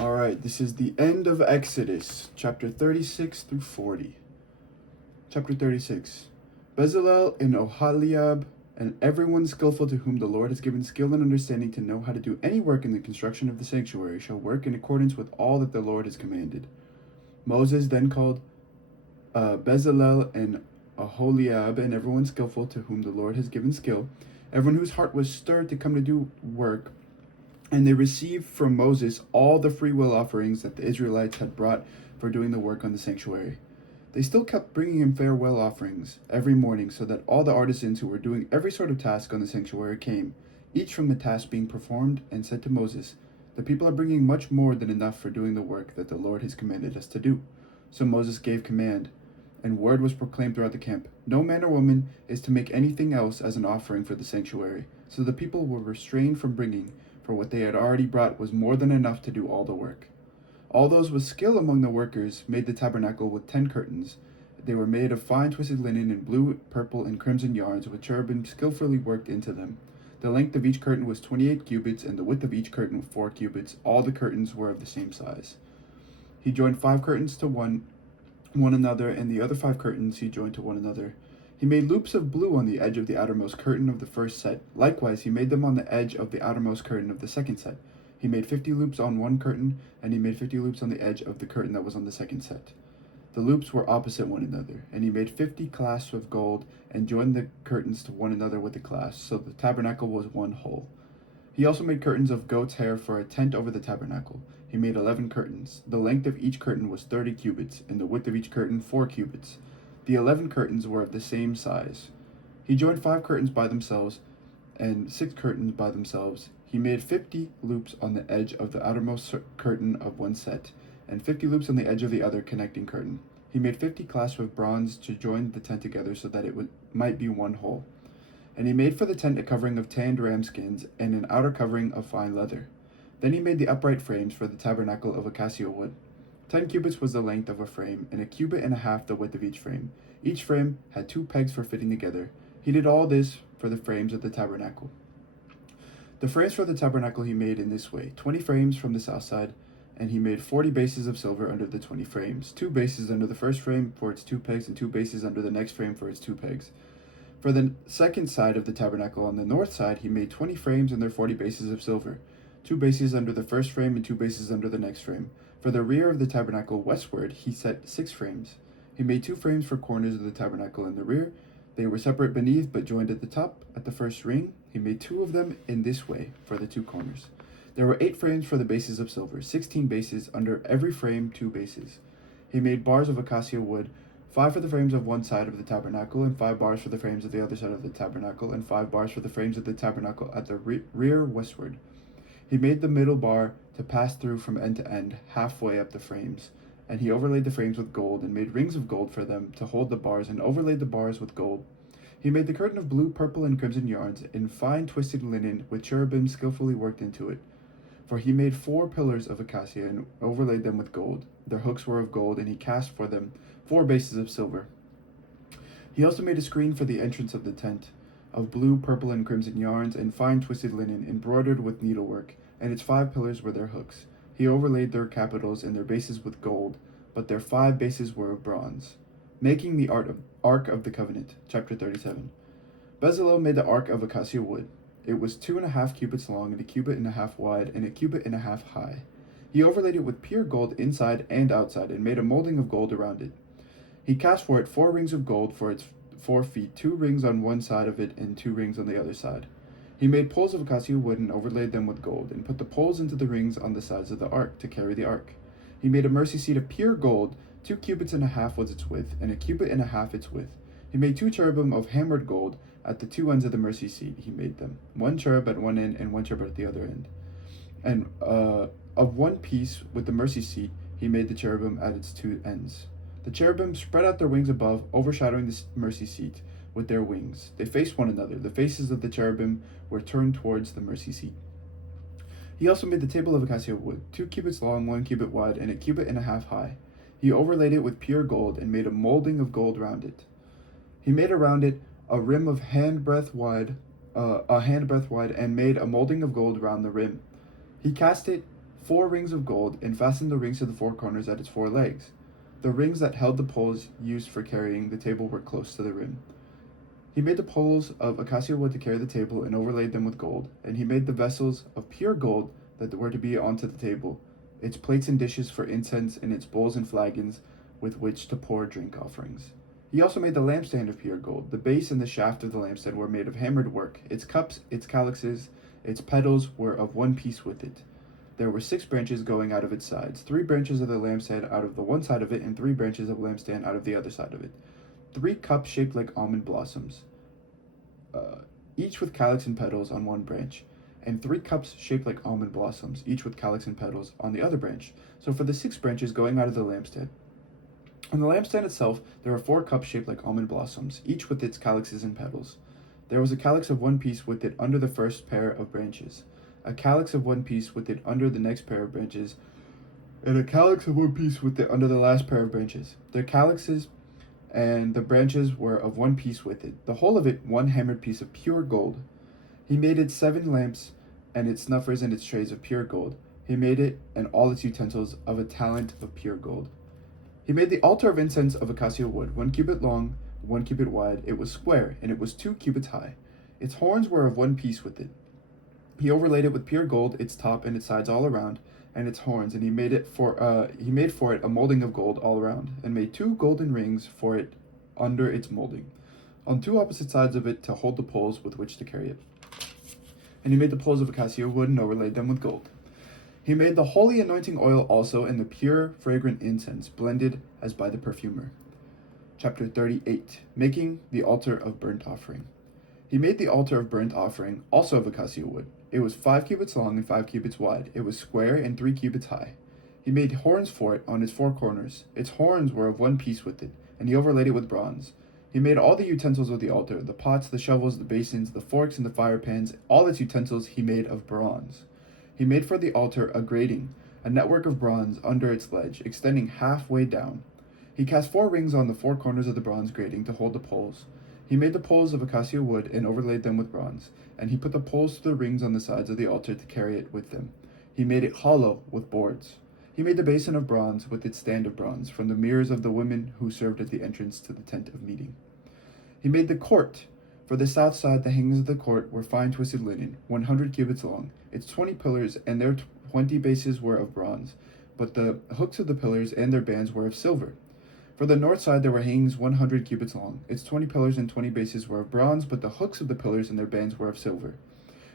All right, this is the end of Exodus, chapter 36 through 40. Chapter 36. Bezalel and Oholiab and everyone skillful to whom the Lord has given skill and understanding to know how to do any work in the construction of the sanctuary shall work in accordance with all that the Lord has commanded. Moses then called Bezalel and Oholiab and everyone skillful to whom the Lord has given skill, everyone whose heart was stirred to come to do work, and they received from Moses all the freewill offerings that the Israelites had brought for doing the work on the sanctuary. They still kept bringing him farewell offerings every morning, so that all the artisans who were doing every sort of task on the sanctuary came, each from the task being performed, and said to Moses, "The people are bringing much more than enough for doing the work that the Lord has commanded us to do." So Moses gave command, and word was proclaimed throughout the camp, "No man or woman is to make anything else as an offering for the sanctuary." So the people were restrained from bringing, for what they had already brought was more than enough to do all the work. All those with skill among the workers made the tabernacle with 10 curtains. They were made of fine twisted linen and blue, purple, and crimson yarns, with cherubim skillfully worked into them. The length of each curtain was 28 cubits, and the width of each curtain 4 cubits. All the curtains were of the same size. He joined 5 curtains to one another, and the other 5 curtains he joined to one another. He made loops of blue on the edge of the outermost curtain of the first set. Likewise, he made them on the edge of the outermost curtain of the second set. He made 50 loops on one curtain, and he made 50 loops on the edge of the curtain that was on the second set. The loops were opposite one another, and he made 50 clasps of gold, and joined the curtains to one another with the clasps, so the tabernacle was one whole. He also made curtains of goat's hair for a tent over the tabernacle. He made 11 curtains. The length of each curtain was 30 cubits, and the width of each curtain 4 cubits. The 11 curtains were of the same size. He joined 5 curtains by themselves, and 6 curtains by themselves. He made 50 loops on the edge of the outermost curtain of one set, and 50 loops on the edge of the other connecting curtain. He made 50 clasps of bronze to join the tent together so that it might be one whole. And he made for the tent a covering of tanned ram skins, and an outer covering of fine leather. Then he made the upright frames for the tabernacle of acacia wood. 10 cubits was the length of a frame, and a cubit and a half the width of each frame. Each frame had 2 pegs for fitting together. He did all this for the frames of the tabernacle. The frames for the tabernacle he made in this way: 20 frames from the south side, and he made 40 bases of silver under the 20 frames, 2 bases under the first frame for its 2 pegs, and 2 bases under the next frame for its 2 pegs. For the second side of the tabernacle on the north side, he made 20 frames and their 40 bases of silver, 2 bases under the first frame and 2 bases under the next frame. For the rear of the tabernacle westward, he set 6 frames. He made 2 frames for corners of the tabernacle in the rear. They were separate beneath, but joined at the top, at the first ring. He made 2 of them in this way for the 2 corners. There were 8 frames for the bases of silver, 16 bases, under every frame 2 bases. He made bars of acacia wood, 5 for the frames of one side of the tabernacle, and 5 bars for the frames of the other side of the tabernacle, and 5 bars for the frames of the tabernacle at the rear westward. He made the middle bar to pass through from end to end, halfway up the frames, and he overlaid the frames with gold, and made rings of gold for them to hold the bars, and overlaid the bars with gold. He made the curtain of blue, purple, and crimson yarns, in fine twisted linen, with cherubim skillfully worked into it. For he made 4 pillars of acacia, and overlaid them with gold. Their hooks were of gold, and he cast for them 4 bases of silver. He also made a screen for the entrance of the tent, of blue, purple, and crimson yarns, and fine twisted linen, embroidered with needlework, and its 5 pillars were their hooks. He overlaid their capitals and their bases with gold, but their 5 bases were of bronze. Making the Ark of the Covenant, chapter 37. Bezalel made the Ark of acacia wood. It was 2.5 cubits long, and a cubit and a half wide, and a cubit and a half high. He overlaid it with pure gold inside and outside, and made a molding of gold around it. He cast for it 4 rings of gold for its 4 feet, 2 rings on one side of it, and 2 rings on the other side. He made poles of acacia wood and overlaid them with gold, and put the poles into the rings on the sides of the ark to carry the ark. He made a mercy seat of pure gold. 2 cubits and a half was its width, and a cubit and a half its width. He made 2 cherubim of hammered gold at the 2 ends of the mercy seat. He made them, 1 cherub at one end and 1 cherub at the other end. And of one piece with the mercy seat, he made the cherubim at its 2 ends. The cherubim spread out their wings above, overshadowing the mercy seat with their wings. They faced one another. The faces of the cherubim were turned towards the mercy seat. He also made the table of acacia wood, 2 cubits long, 1 cubit wide, and a cubit and a half high. He overlaid it with pure gold, and made a molding of gold round it. He made around it a rim of handbreadth wide, and made a molding of gold round the rim. He cast it 4 rings of gold, and fastened the rings to the 4 corners at its 4 legs. The rings that held the poles used for carrying the table were close to the rim. He made the poles of acacia wood to carry the table and overlaid them with gold, and he made the vessels of pure gold that were to be onto the table, its plates and dishes for incense, and its bowls and flagons with which to pour drink offerings. He also made the lampstand of pure gold. The base and the shaft of the lampstand were made of hammered work. Its cups, its calyxes, its petals were of one piece with it. There were 6 branches going out of its sides, 3 branches of the lampstand out of the one side of it, and 3 branches of lampstand out of the other side of it. 3 cups shaped like almond blossoms, each with calyx and petals on one branch, and 3 cups shaped like almond blossoms, each with calyx and petals on the other branch. So for the 6 branches going out of the lampstand. On the lampstand itself, there were 4 cups shaped like almond blossoms, each with its calyxes and petals. There was a calyx of one piece with it under the first pair of branches, a calyx of one piece with it under the next pair of branches, and a calyx of one piece with it under the last pair of branches. Their calyxes and the branches were of one piece with it, the whole of it one hammered piece of pure gold. He made it 7 lamps, and its snuffers and its trays of pure gold. He made it and all its utensils of a talent of pure gold. He made the altar of incense of acacia wood, 1 cubit long, 1 cubit wide. It was square, and it was 2 cubits high. Its horns were of one piece with it. He overlaid it with pure gold, its top and its sides all around, and its horns, and he made for it a molding of gold all around, and made 2 golden rings for it under its molding, on 2 opposite sides of it to hold the poles with which to carry it. And he made the poles of acacia wood and overlaid them with gold. He made the holy anointing oil also, and the pure fragrant incense, blended as by the perfumer. Chapter 38. Making the altar of burnt offering. He made the altar of burnt offering also of acacia wood. It was 5 cubits long and 5 cubits wide. It was square and 3 cubits high. He made horns for it on its 4 corners. Its horns were of one piece with it, and he overlaid it with bronze. He made all the utensils of the altar, the pots, the shovels, the basins, the forks, and the fire pans. All its utensils he made of bronze. He made for the altar a grating, a network of bronze under its ledge, extending halfway down. He cast 4 rings on the 4 corners of the bronze grating to hold the poles. He made the poles of acacia wood and overlaid them with bronze, and he put the poles to the rings on the sides of the altar to carry it with them. He made it hollow with boards. He made the basin of bronze with its stand of bronze from the mirrors of the women who served at the entrance to the tent of meeting. He made the court. For the south side, the hangings of the court were fine twisted linen, 100 cubits long. Its 20 pillars and their 20 bases were of bronze, but the hooks of the pillars and their bands were of silver. For the north side there were hangings 100 cubits long. Its 20 pillars and 20 bases were of bronze, but the hooks of the pillars and their bands were of silver.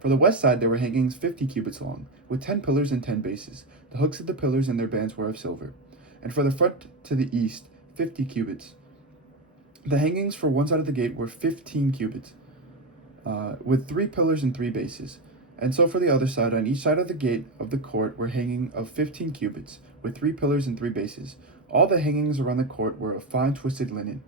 For the west side there were hangings 50 cubits long, with 10 pillars and 10 bases. The hooks of the pillars and their bands were of silver. And for the front to the east, 50 cubits. The hangings for one side of the gate were 15 cubits, with 3 pillars and 3 bases. And so for the other side, on each side of the gate of the court were hanging of 15 cubits, with 3 pillars and 3 bases. All the hangings around the court were of fine twisted linen.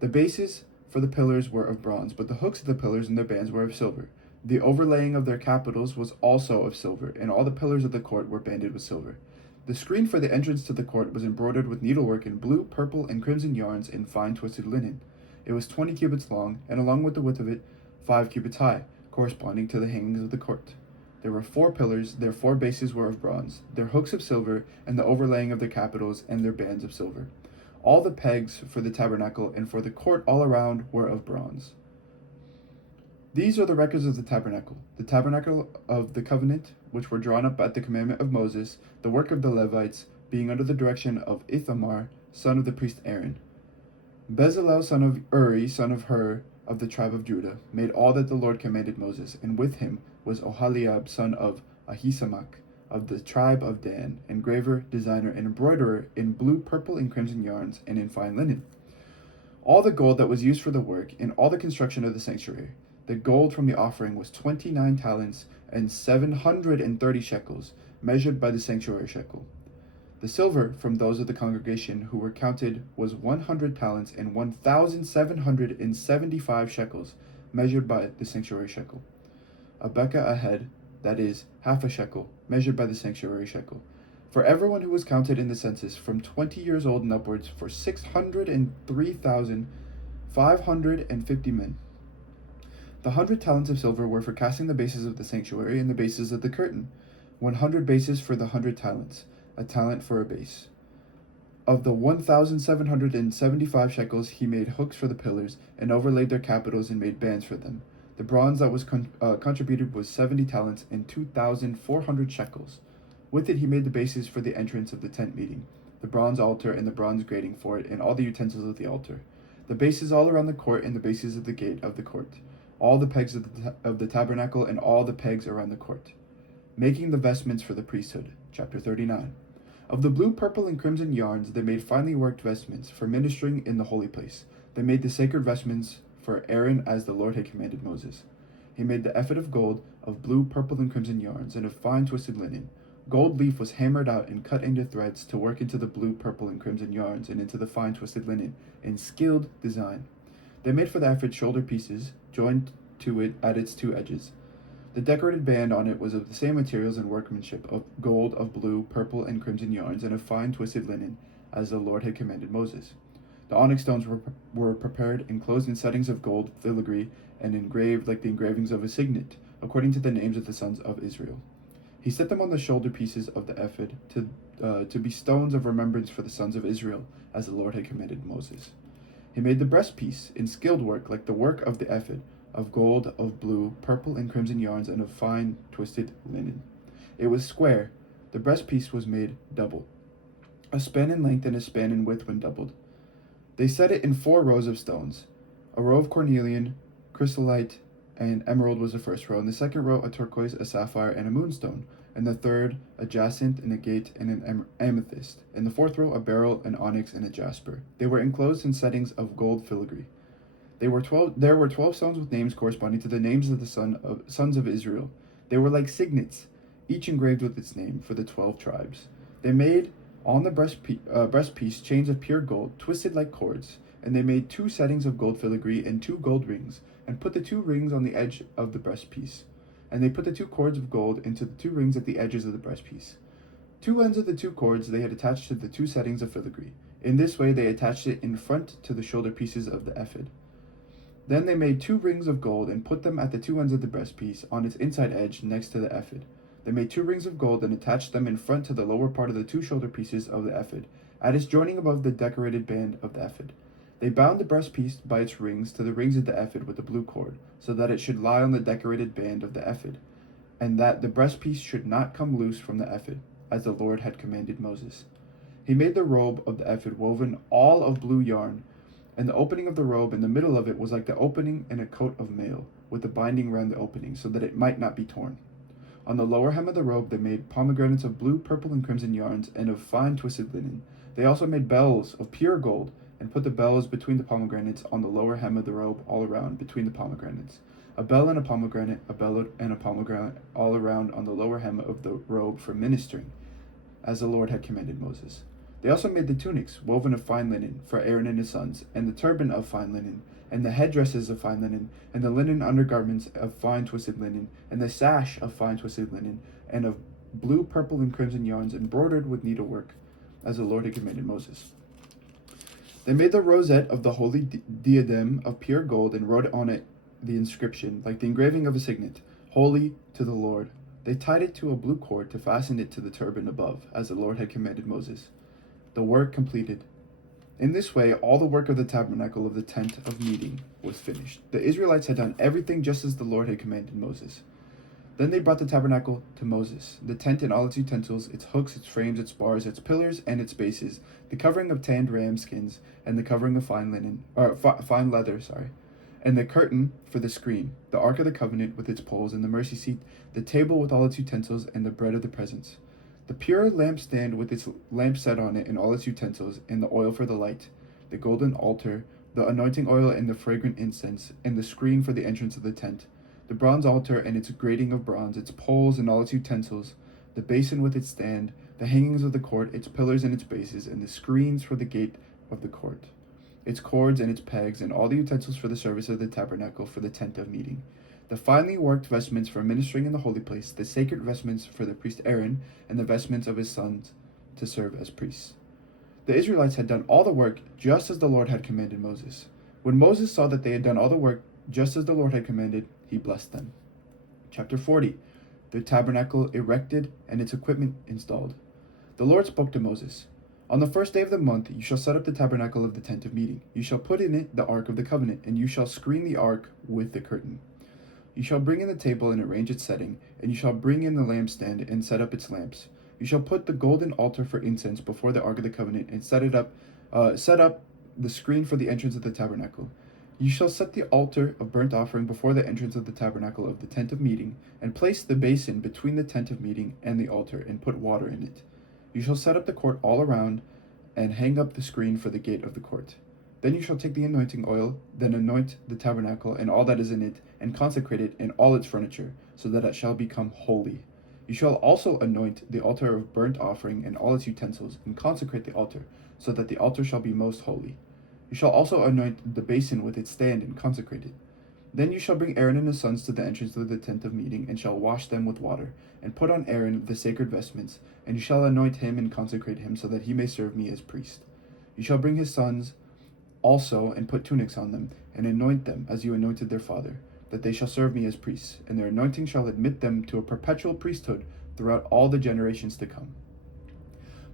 The bases for the pillars were of bronze, but the hooks of the pillars and their bands were of silver. The overlaying of their capitals was also of silver, and all the pillars of the court were banded with silver. The screen for the entrance to the court was embroidered with needlework in blue, purple, and crimson yarns in fine twisted linen. It was 20 cubits long, and along with the width of it, 5 cubits high, corresponding to the hangings of the court. There were 4 pillars, their 4 bases were of bronze, their hooks of silver, and the overlaying of their capitals and their bands of silver. All the pegs for the tabernacle and for the court all around were of bronze. These are the records of the tabernacle of the covenant, which were drawn up at the commandment of Moses, the work of the Levites, being under the direction of Ithamar, son of the priest Aaron. Bezalel, son of Uri, son of Hur, of the tribe of Judah, made all that the Lord commanded Moses, and with him was Oholiab, son of Ahisamach, of the tribe of Dan, engraver, designer, and embroiderer in blue, purple, and crimson yarns, and in fine linen. All the gold that was used for the work, in all the construction of the sanctuary, the gold from the offering was 29 talents and 730 shekels, measured by the sanctuary shekel. The silver from those of the congregation who were counted was 100 talents and 1,775 shekels, measured by the sanctuary shekel. A beka a head, that is, half a shekel, measured by the sanctuary shekel, for everyone who was counted in the census from 20 years old and upwards, for 603,550 men. The 100 talents of silver were for casting the bases of the sanctuary and the bases of the curtain, 100 bases for the 100 talents, a talent for a base. Of the 1,775 shekels, he made hooks for the pillars, and overlaid their capitals and made bands for them. The bronze that was contributed was 70 talents and 2,400 shekels. With it he made the bases for the entrance of the tent meeting, the bronze altar and the bronze grating for it, and all the utensils of the altar, the bases all around the court, and the bases of the gate of the court, all the pegs of the tabernacle, and all the pegs around the court. Making the vestments for the priesthood. Chapter 39. Of the blue, purple, and crimson yarns they made finely worked vestments for ministering in the holy place. They made the sacred vestments for Aaron as the Lord had commanded Moses. He made the ephod of gold, of blue, purple, and crimson yarns, and of fine twisted linen. Gold leaf was hammered out and cut into threads to work into the blue, purple, and crimson yarns and into the fine twisted linen in skilled design. They made for the ephod shoulder pieces, joined to it at its two edges. The decorated band on it was of the same materials and workmanship, of gold, of blue, purple, and crimson yarns, and of fine twisted linen, as the Lord had commanded Moses. The onyx stones were prepared, enclosed in settings of gold filigree, and engraved like the engravings of a signet, according to the names of the sons of Israel. He set them on the shoulder pieces of the ephod to be stones of remembrance for the sons of Israel, as the Lord had commanded Moses. He made the breastpiece in skilled work, like the work of the ephod, of gold, of blue, purple, and crimson yarns, and of fine twisted linen. It was square. The breastpiece was made double, a span in length and a span in width when doubled. They set it in 4 rows of stones. A row of cornelian, chrysolite, and emerald was the first row. In the second row, a turquoise, a sapphire, and a moonstone. In the third, a jacinth, and a agate, and an amethyst. In the fourth row, a beryl, an onyx, and a jasper. They were enclosed in settings of gold filigree. There were 12 stones with names corresponding to the names of the sons of Israel. They were like signets, each engraved with its name for the 12 tribes. They made on the breastpiece chains of pure gold, twisted like cords, and they made 2 settings of gold filigree and 2 gold rings, and put the 2 rings on the edge of the breastpiece. And they put the 2 cords of gold into the 2 rings at the edges of the breastpiece. 2 ends of the 2 cords they had attached to the 2 settings of filigree. In this way they attached it in front to the shoulder pieces of the ephod. Then they made 2 rings of gold and put them at the 2 ends of the breastpiece on its inside edge next to the ephod. They made 2 rings of gold and attached them in front to the lower part of the 2 shoulder pieces of the ephod, at its joining above the decorated band of the ephod. They bound the breastpiece by its rings to the rings of the ephod with a blue cord, so that it should lie on the decorated band of the ephod, and that the breastpiece should not come loose from the ephod, as the Lord had commanded Moses. He made the robe of the ephod woven all of blue yarn, and the opening of the robe in the middle of it was like the opening in a coat of mail, with a binding round the opening, so that it might not be torn. On the lower hem of the robe they made pomegranates of blue, purple, and crimson yarns, and of fine twisted linen. They also made bells of pure gold, and put the bells between the pomegranates on the lower hem of the robe all around between the pomegranates. A bell and a pomegranate, a bell and a pomegranate all around on the lower hem of the robe for ministering, as the Lord had commanded Moses. They also made the tunics, woven of fine linen, for Aaron and his sons, and the turban of fine linen, and the headdresses of fine linen, and the linen undergarments of fine twisted linen, and the sash of fine twisted linen, and of blue, purple, and crimson yarns embroidered with needlework, as the Lord had commanded Moses. They made the rosette of the holy diadem of pure gold and wrote on it the inscription, like the engraving of a signet, Holy to the Lord. They tied it to a blue cord to fasten it to the turban above, as the Lord had commanded Moses. The work completed. In this way, all the work of the tabernacle of the tent of meeting was finished. The Israelites had done everything just as the Lord had commanded Moses. Then they brought the tabernacle to Moses, the tent and all its utensils, its hooks, its frames, its bars, its pillars, and its bases, the covering of tanned ram skins, and the covering of fine leather, and the curtain for the screen, the ark of the covenant with its poles, and the mercy seat, the table with all its utensils, and the bread of the presence, the pure lampstand with its lamp set on it and all its utensils, and the oil for the light, the golden altar, the anointing oil and the fragrant incense, and the screen for the entrance of the tent, the bronze altar and its grating of bronze, its poles and all its utensils, the basin with its stand, the hangings of the court, its pillars and its bases, and the screens for the gate of the court, its cords and its pegs, and all the utensils for the service of the tabernacle for the tent of meeting, the finely worked vestments for ministering in the holy place, the sacred vestments for the priest Aaron, and the vestments of his sons to serve as priests. The Israelites had done all the work just as the Lord had commanded Moses. When Moses saw that they had done all the work just as the Lord had commanded, he blessed them. Chapter 40. the tabernacle erected, and its equipment installed. The Lord spoke to Moses. On the first day of the month you shall set up the tabernacle of the tent of meeting. You shall put in it the ark of the covenant, and you shall screen the ark with the curtain. You shall bring in the table and arrange its setting, and you shall bring in the lampstand and set up its lamps. You shall put the golden altar for incense before the ark of the covenant, and set up the screen for the entrance of the tabernacle. You shall set the altar of burnt offering before the entrance of the tabernacle of the tent of meeting, and place the basin between the tent of meeting and the altar, and put water in it. You shall set up the court all around, and hang up the screen for the gate of the court. Then you shall take the anointing oil, then anoint the tabernacle and all that is in it, and consecrate it and all its furniture, so that it shall become holy. You shall also anoint the altar of burnt offering and all its utensils, and consecrate the altar, so that the altar shall be most holy. You shall also anoint the basin with its stand, and consecrate it. Then you shall bring Aaron and his sons to the entrance of the tent of meeting, and shall wash them with water, and put on Aaron the sacred vestments, and you shall anoint him and consecrate him, so that he may serve me as priest. You shall bring his sons also, and put tunics on them, and anoint them as you anointed their father, that they shall serve me as priests, and their anointing shall admit them to a perpetual priesthood throughout all the generations to come.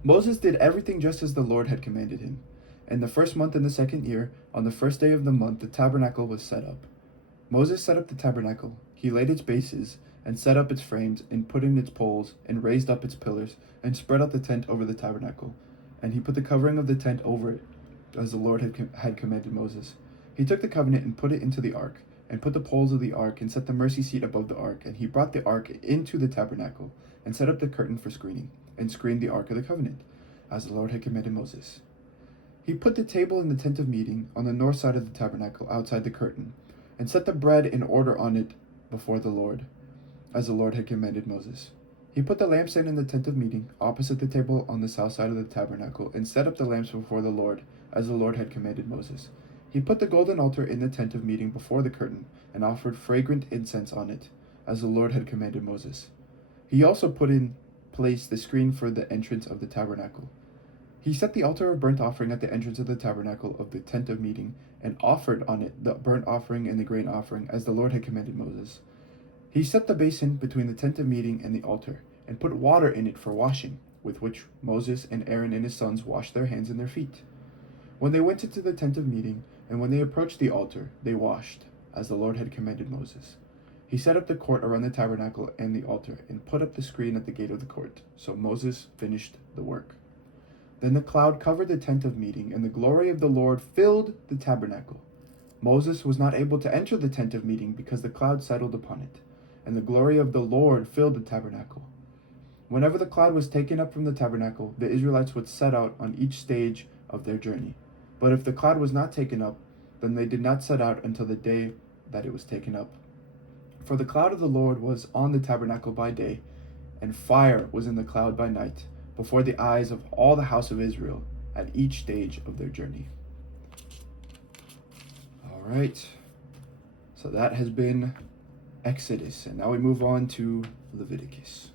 Moses did everything just as the Lord had commanded him. In the first month in the second year, on the first day of the month, the tabernacle was set up. Moses set up the tabernacle. He laid its bases, and set up its frames, and put in its poles, and raised up its pillars, and spread out the tent over the tabernacle. And he put the covering of the tent over it, as the Lord had commanded Moses. He took the covenant and put it into the ark, and put the poles of the ark, and set the mercy seat above the ark. And he brought the ark into the tabernacle, and set up the curtain for screening, and screened the ark of the covenant, as the Lord had commanded Moses. He put the table in the tent of meeting on the north side of the tabernacle outside the curtain, and set the bread in order on it before the Lord, as the Lord had commanded Moses. He put the lampstand in the tent of meeting, opposite the table on the south side of the tabernacle, and set up the lamps before the Lord, as the Lord had commanded Moses. He put the golden altar in the tent of meeting before the curtain, and offered fragrant incense on it, as the Lord had commanded Moses. He also put in place the screen for the entrance of the tabernacle. He set the altar of burnt offering at the entrance of the tabernacle of the tent of meeting, and offered on it the burnt offering and the grain offering, as the Lord had commanded Moses. He set the basin between the tent of meeting and the altar, and put water in it for washing, with which Moses and Aaron and his sons washed their hands and their feet. When they went into the tent of meeting, and when they approached the altar, they washed, as the Lord had commanded Moses. He set up the court around the tabernacle and the altar, and put up the screen at the gate of the court. So Moses finished the work. Then the cloud covered the tent of meeting, and the glory of the Lord filled the tabernacle. Moses was not able to enter the tent of meeting because the cloud settled upon it, and the glory of the Lord filled the tabernacle. Whenever the cloud was taken up from the tabernacle, the Israelites would set out on each stage of their journey. But if the cloud was not taken up, then they did not set out until the day that it was taken up. For the cloud of the Lord was on the tabernacle by day, and fire was in the cloud by night, before the eyes of all the house of Israel at each stage of their journey. All right, so that has been Exodus, and now we move on to Leviticus.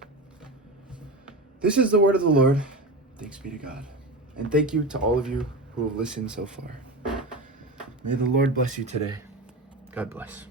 This is the word of the Lord. Thanks be to God. And thank you to all of you who have listened so far. May the Lord bless you today. God bless.